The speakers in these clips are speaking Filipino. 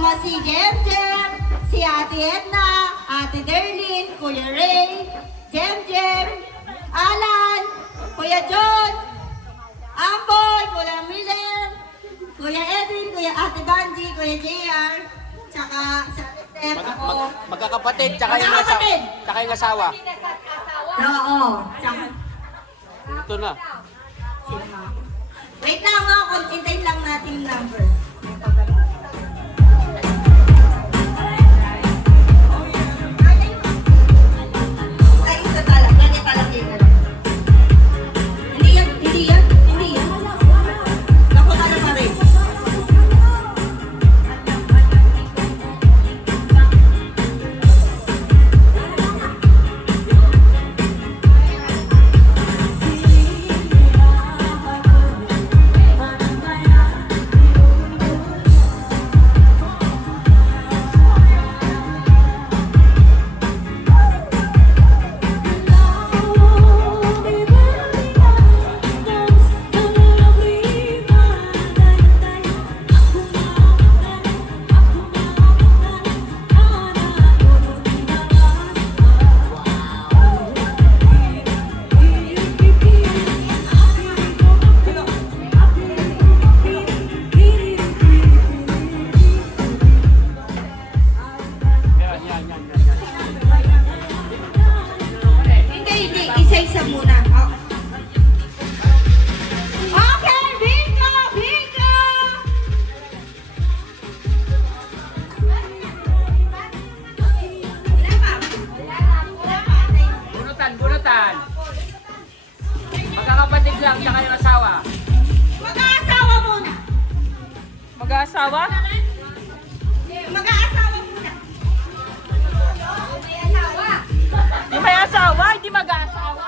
mo si Jem Jem, si Ate Edna, Ate Derlin, Kuya Ray, Jem Jem, Alan, Kuya John, Amboy, Kuya Miller, Kuya Edwin, Kuya Ate Banji, Kuya JR, tsaka sa Step, ako. Magkakapatid, tsaka yung Magkakapatid. tsaka yung asawa. Oo, tsaka. Ito na. Wait lang mga, hintayin lang natin yung number. Ay, ito talaga. Pwede pala kita. Hindi yan, hindi yan, hindi yan. Naku, tala pa rin. Hindi. Isa-isa muna. Oh. Okay, bingo! Bingo! Bunutan. Magkakapatid lang, tsaka yung asawa. Mag-aasawa muna. Mag-aasawa? Mag-aasawa muna. Yung may asawa, hindi mag-aasawa.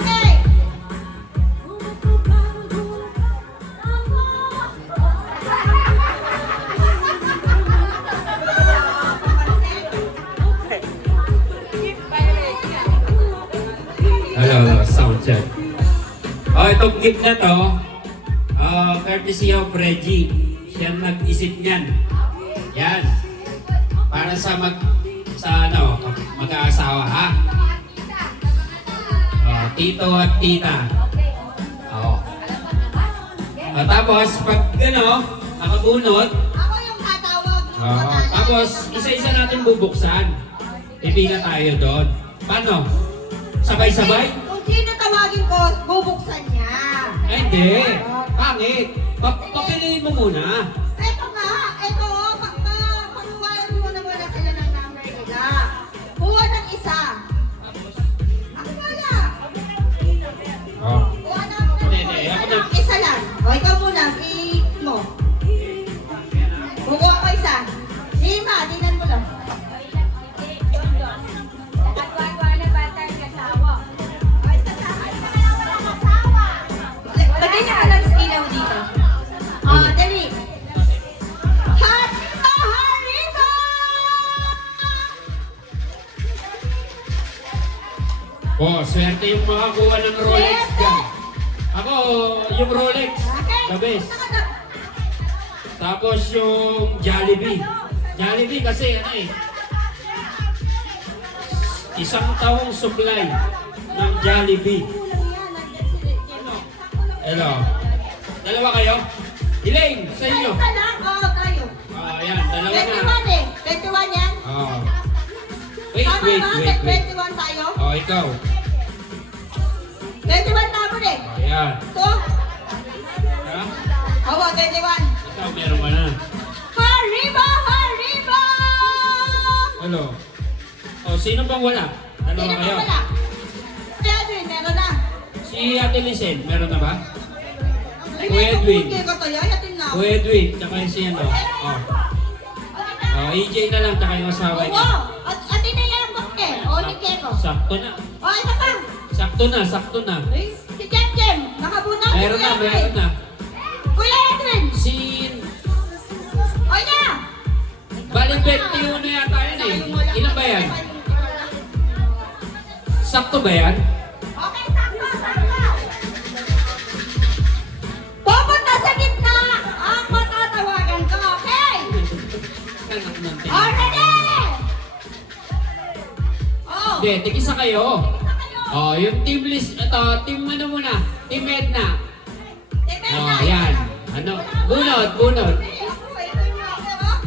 Okay. Hello, sound check. Itong gift na to, courtesy of Reggie. Siya nag-isip niyan. Yan. Para sa mag-aasawa, ha? Tito at tita. Tapos, pag nakabunot, Ako yung tatawag. tapos isa-isa natin bubuksan. Pipila tayo doon. Paano? Sabay-sabay? Kung sino tawagin ko, bubuksan niya. Ay, hindi. Pangit. Papiliin mo muna. Ito nga, ito, pag-uwalan mo na wala sila ng number nila. Kuha ng isa. Ako wala. Oh. Kuha ng Hindi, ako na. isa lang. O, ikaw muna, mo. Kukuha ko isa. Lima, dinan mo lang. Lagyan niyo ka lang sa ilaw dito. Dali. Haribo! Haribo! Swerte yung makakuha ng Rolex dyan. Ako, yung Rolex. The best. Tapos yung Jollibee. Jollibee kasi isang taong supply ng Jollibee. Hello. Dalawa kayo? Elaine, sa inyo. Isa lang? Oo, tayo. Ayan, dalawa na. 21 eh. 21 yan? Wait. Tama ba? 21 tayo? Ikaw. 21 tamo eh. Ayan. So, Ha? awa, 21. Ikaw, meron ka na. Haribo! Tatlo. O, sino bang wala? Dalawa Sino kayo. pa wala? Si Edwin, meron na. Si Ate Lisen, meron na ba? Ay, Kuya Edwin. Hindi ko to, yayatin na. Kuya Edwin, tsaka yung si ano. O. O, EJ na lang, tsaka yung asawa niya. Oo, at inayang bakte. O, ni Keko. Sakto na. O, isa pa. Sakto na, sakto na. Ay, si Jem. Nakabunaw. Meron na, meron na. Kuya Edwin. Si... O, na. Bali, 21 yata yun eh. Ilan ba yan? Sakto ba yan? Okay, sakto, sakto. Pupunta sa gitna ang matatawagan ko, okay? Anak ng tin. Already! Oh, Hindi, tigisa kayo. isa kayo. Oh, yung team list, ito, team ano muna? Team Edna. Tingnan Oh, na. yan. Ano? Bunot, bunot. Hey, ako, ito yung ako, oh.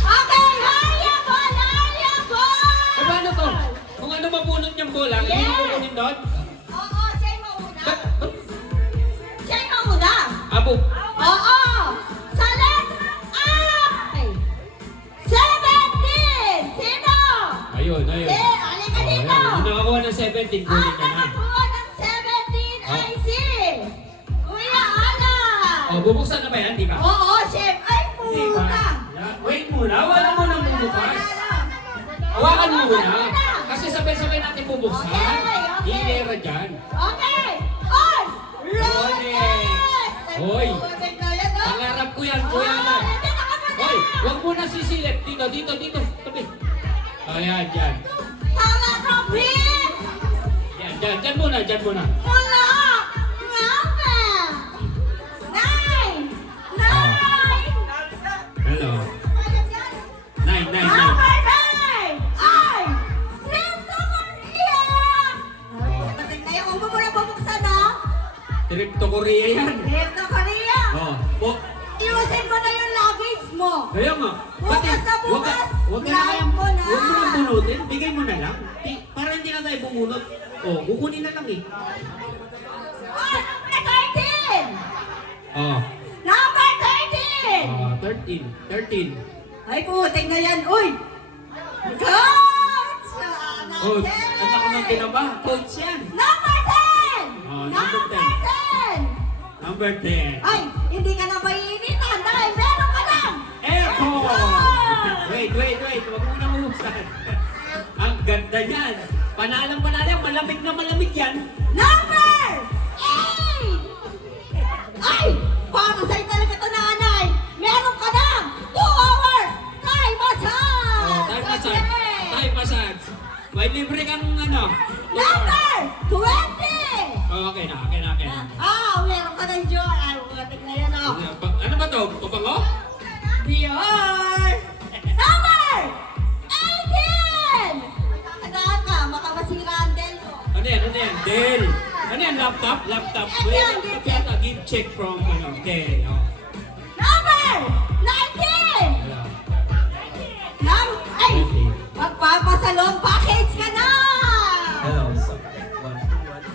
Okay, hayabol, hayabol! Eh, paano to? Kung ano mabunot niyang bola, hindi Yes. mo kukunin doon? Oo, siya yung mauna. Ba't? Siya yung mauna. Abo. Oo! Sa letra I! 17! Sino? Ayun, ayun. Halika dito! Yung nakakuha ng 17, Ang kunin ka na. nakakuha ng 17 ay si Kuya Alan! Oh, bubuksan na ba yan, di ba? Oo, chef! Ay, Di ba? puta! Yan. Wait muna, wala mo nang bubukas. Hawakan mo muna. Kasi sabay-sabay natin bubuksan. Okay, okay. Hilera dyan. Okay! On! Rolex! Hoy! Rolex na yan, no? Pangarap ko yan, kuya na. Hindi na ka Hoy, huwag mo na sisilip. Dito, dito, dito. Tabi. Ayan, dyan. Tama ka, Pin! Yan, dyan. Dyan muna, dyan muna. Wala! Ngapa! Nine! Nine! Hello. 9, 9, 9. Number nine! Ay! Nito Maria! Bating na yung umo mo na bubuksan, ha? Trip to Korea yan. Nito Korea! Oh, po. Iusin mo na yung luggage mo! Kaya nga. Bukas na bukas, Huwag ka na live kayang, mo na. huwag mo nang bunutin. Bigay mo na lang. Para hindi na tayo bumunot. Oh, kukunin na lang eh. Oh, number 13! Oh, Number 13! 13. Ay, putik na yan! Uy! Coach! Oh, anak ko ng tinaba. Coach yan. Number 10! Oh, number Number 10! Number 10. Ay, hindi ka na mainitan dahil meron ka lang! Airport! Wait. Huwag mo na bubuksan. Ang ganda niyan. Panalang, malamig na malamig yan. Number 8! Ay! Para sa'yo talaga ito, nanay! Meron ka lang 2 hours Thai massage! Oh, Thai massage. Okay. Thai massage. May libre kang ano. Number 20! Oh, okay na. Meron ka ng joy! Ay, putik na yan, oh! Ano ba to? Papango? Dior! Number 18! Kakadaan ka, makamasira ang del mo. Ano yan? Dell. Ano yan? Laptop? Ito yan, Laptop yata. Give check from Dell. Oh. Number 19! Ay! Magpapasalon package ka na! Hello.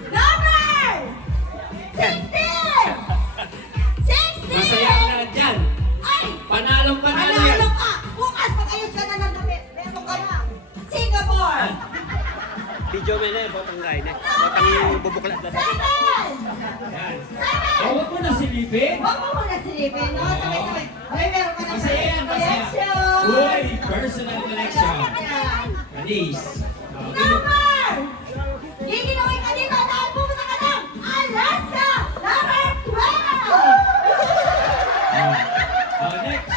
Number 16! 16! Masaya ka na dyan. Ay! Panalo Panalo yan. ka! Bukas mag-ayos ka na ng damit. Meron ka na. Singapore! Video mo na, botang guy na. Botang bubuklat na. 7! Yan. 7! Huwag mo na silipin. Huwag mo muna silipin, no? Sabay-sabay. Ay, meron ka na Masaya yan, masaya. collection. Uy, personal collection. Yan. Alis. Number! Giginawin ka dito dahil pumunta ka ng Alaska! Number 12! Next.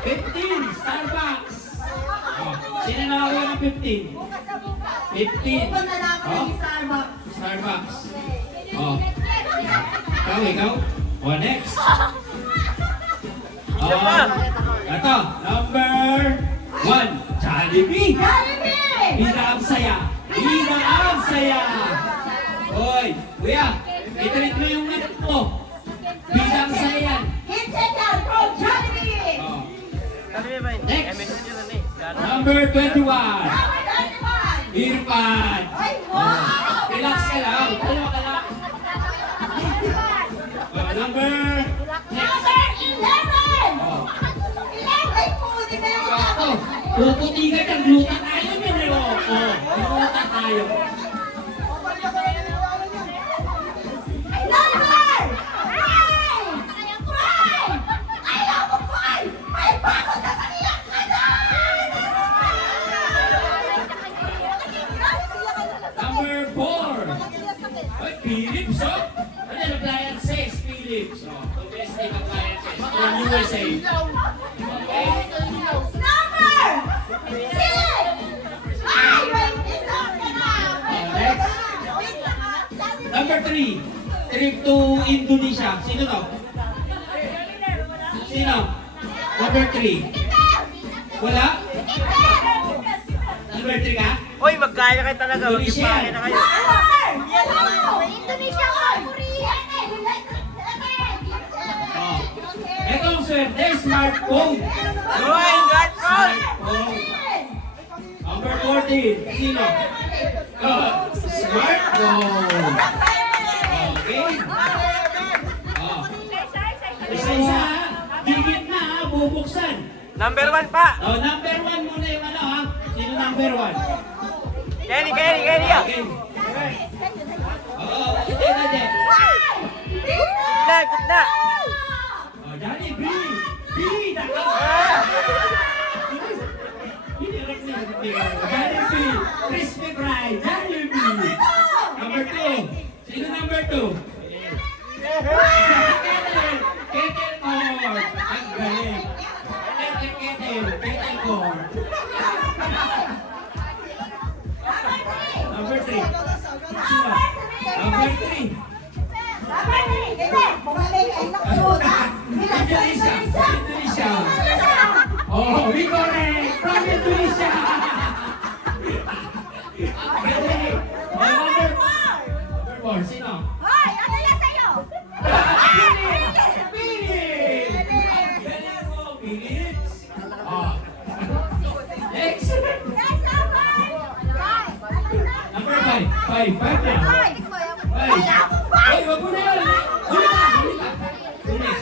15. Starbucks. Oh, sino nakakuha ng 15? Bukas na bukas. 15. Pupunta na ako Oh. ng Starbucks. Starbucks. Oh. Ikaw? Oh, next. Ito, number 1. Jollibee. Jollibee! Bida ang saya. Bida ang saya. Hoy, kuya, italit mo yung net mo. Bida ang saya yan. Kitchen yan from Jollibee! Oh. Next. Number 21. Number 31! Irfan. Ay, wow! Relax ka lang. Dalawa ka lang. Number Number 11! Oh. 11! Ay, puti na yung Puputi ka dyan, gluta tayo yun eh. Gluta tayo. Number 4. Ay, Philips, oh. Ano yung appliances? Philips. Oh, domestic appliances from USA. Okay. Number 3. Trip to Indonesia. Sino to? Sino? Number 3. Wala? Number 3 ka? Uy, magkaya kayo talaga. Indonesia. Magkaya na kayo. Oh. Ito ang swerte, smartphone. Uy, God, God. Smartphone. Number 14. Sino? Smartphone. Okay. Oh. Isa-isa ha. Gigit na ha. Bubuksan. Number 1 pa. Oh, number 1 muna yung ano ha. Sino number 1? Kenny, Kenny, Kenny. Okay. Oo, hindi. Gitna, gitna. Oh, Johnny B. B. Johnny B. Crispy fry. Johnny B. Number 2. Sino number 2? Kettle corn. Ang galing. Kettle corn. Number 3. Sino? Number 3. Indonesia. Indonesia. Oh, we correct. From Indonesia. Okay. Oh, number 4. Sino? Philips. Oh. Next. Number 5. 5 na. 5. Ay, wag mo na yun. Huli ka. Huli.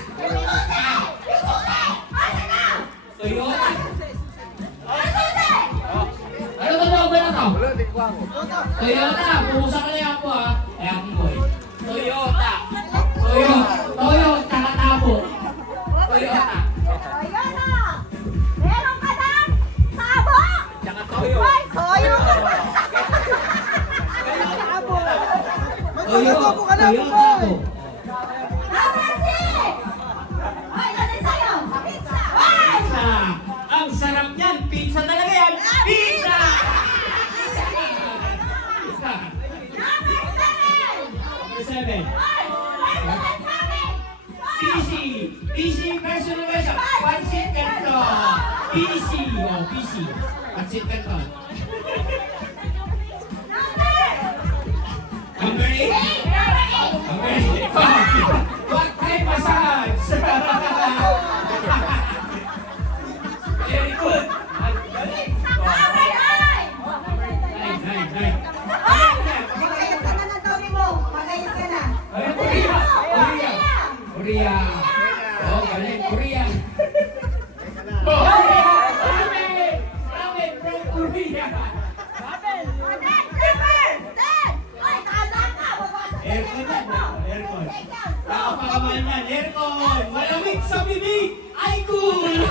Toyota. Ano ba daw ba na to? Toyota. Pumusa ka na yan po ha. Kaya akong boy. Toyota. Toyota. Katabo. Toyota. Tsaka toyo. Toyota po. Pizza. Ang sarap yan. Pizza talaga yan. Pizza! Number 7. PC. PC personalization. Pansit Canton. PC. Oh, PC. Pansit Canton. Number 8. Number 8. What time massage? Very good. Nine. Korea. Oh, galing. Korea. Oh, Ramen from Korea. Aircon yan. Aircon. Nakapakaman yan. Aircon. Malamig sa bibig. Ay, cool.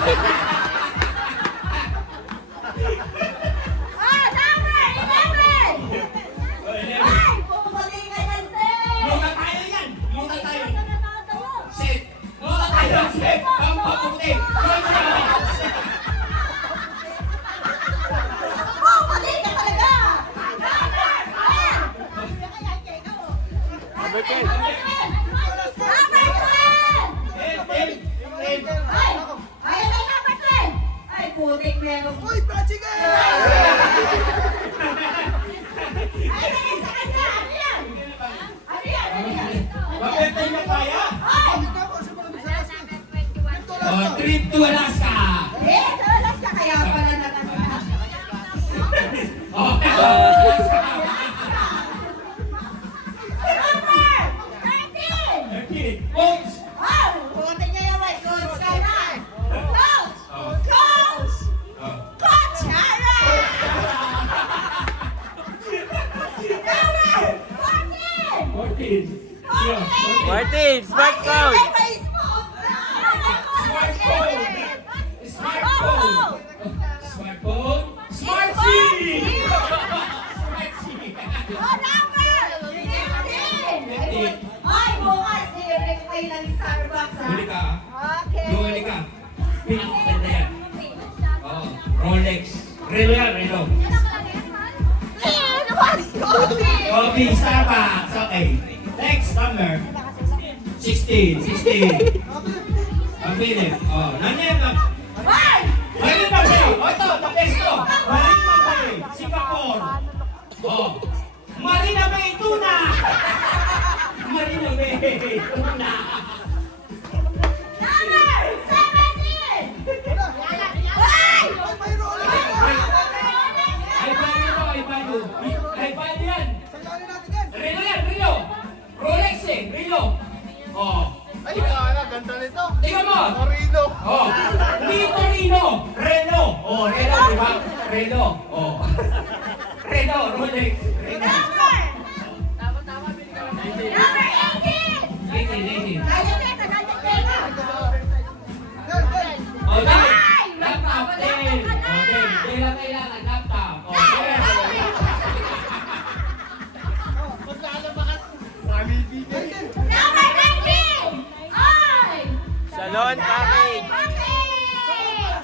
Luta tayo yan. Luta tayo. Sit. Luta tayo. Sit. Ang paputi. Number 10. Putik meron. Uy, Prachika! Bakit tayo na kaya? Dito ako sa mga bisalas. Oh, trip to Alaska. Kaya pala nakasama. Oh, Alaska. 13. Oops. Putik niya yung right. Coach ka na. Coach! Coach! Oh. Coach! 16. Pabilib. Oh, nanyan na. Marine na siya. O ito, tapesto. Marine na Bay, Singapore. Oh, Marina Bay, Tuna. Marina Bay, Tuna. Number 17! May Rolex. Ay, paano? Ay, paano yan? Sayari natin yan. Relo yan, Relo. Rolex eh, Relo. Oh, Ay, kaya ganda nito. tingnan mo. Marino. Oh, Dito Rino, Reno. Oh, Reno, di ba? Reno. Oh. Reno, Rolex. Reno. Number 18! 18. Kaya kita, kaya kita. Yan, yan. Oh, dahil. Laptop din. Oh, din. Di lang kailangan laptop. Oh, din. Number 19! Ay! Salon, package.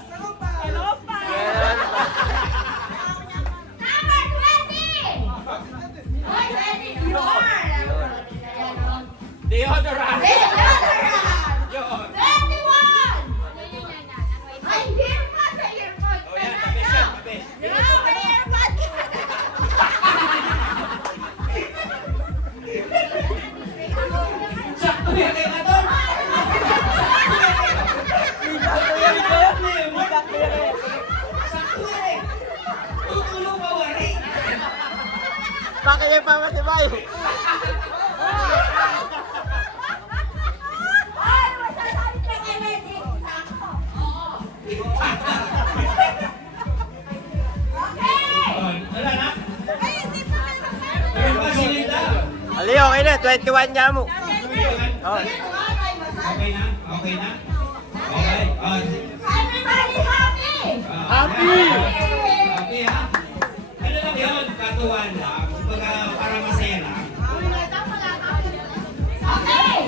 Sarap pa. Hello pa. Number 20! Oy, 20! You are! Deodorant. Deodorant! 21! Ay, earpod! May earpod! Oh, yan, tapis yan, tapis. Number earpod! Sakto yan kay Adon. Sakto yan. Tutulong pa wari. Pakaya pa matibay. Ay, masasabi ka kay Magic! Okay! Oh, wala na? Ay, hindi pa kayo Meron pa si Linda. Ali, okay na. 21 niya mo. Oh. Okay na? Okay na? Okay. Oh, Everybody happy! Happy! Happy ha? Ano lang yun? Katuwan lang. Kumbaga para masaya lang. Okay!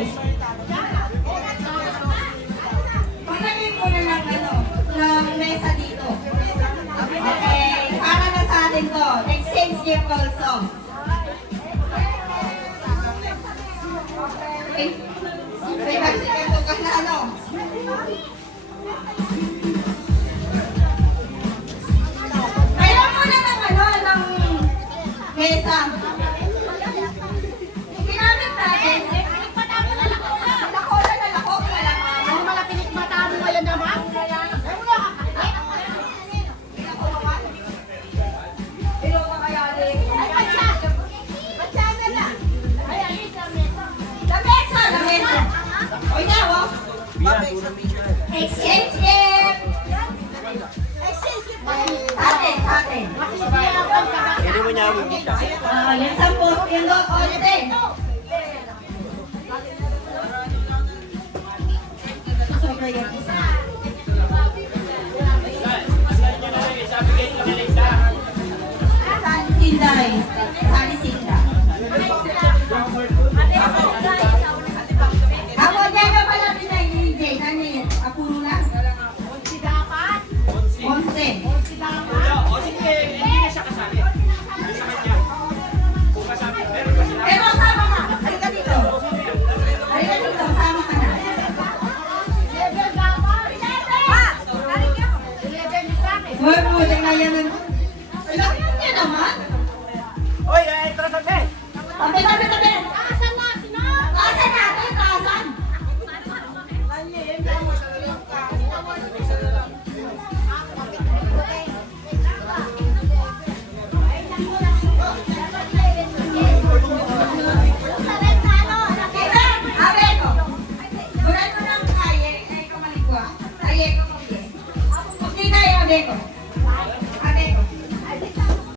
Pagkagin ko na ng ng mesa dito. Okay, para na sa atin to. Exchange gift also. Okay. May magsikanto ka na ano. Kailan mo na ng ng mesa. Ginamit natin. Lako na lako. Ang mga pinikmata mo ngayon naman. Ilo ka kaya din. Ay, patsa. Patsa na lang. La mesa. Oy na, oh. Exchange gift. Atin. Pwede mo niya mo dito. Yan 10, yan 11. Sobra yan isa. Sani Sinday. Sani Sinda. Ako dyan na pala pinag-DJ. Ano yan? Apuro na? 11. O sige, hindi na siya kasali. Hindi sa kanya. Kung kasali, meron pa sila. Pero sama ka. Halika dito. Halika dito. Sama ka na. Hoy, puti na yan. Ay, laki niya naman. Oy, entro sa te. Tabi. Taasan natin. Taasan. Abe ko. Buran mo ng kaya. Ay, kumaligwa. Kaya ko. Hindi na yung abe ko.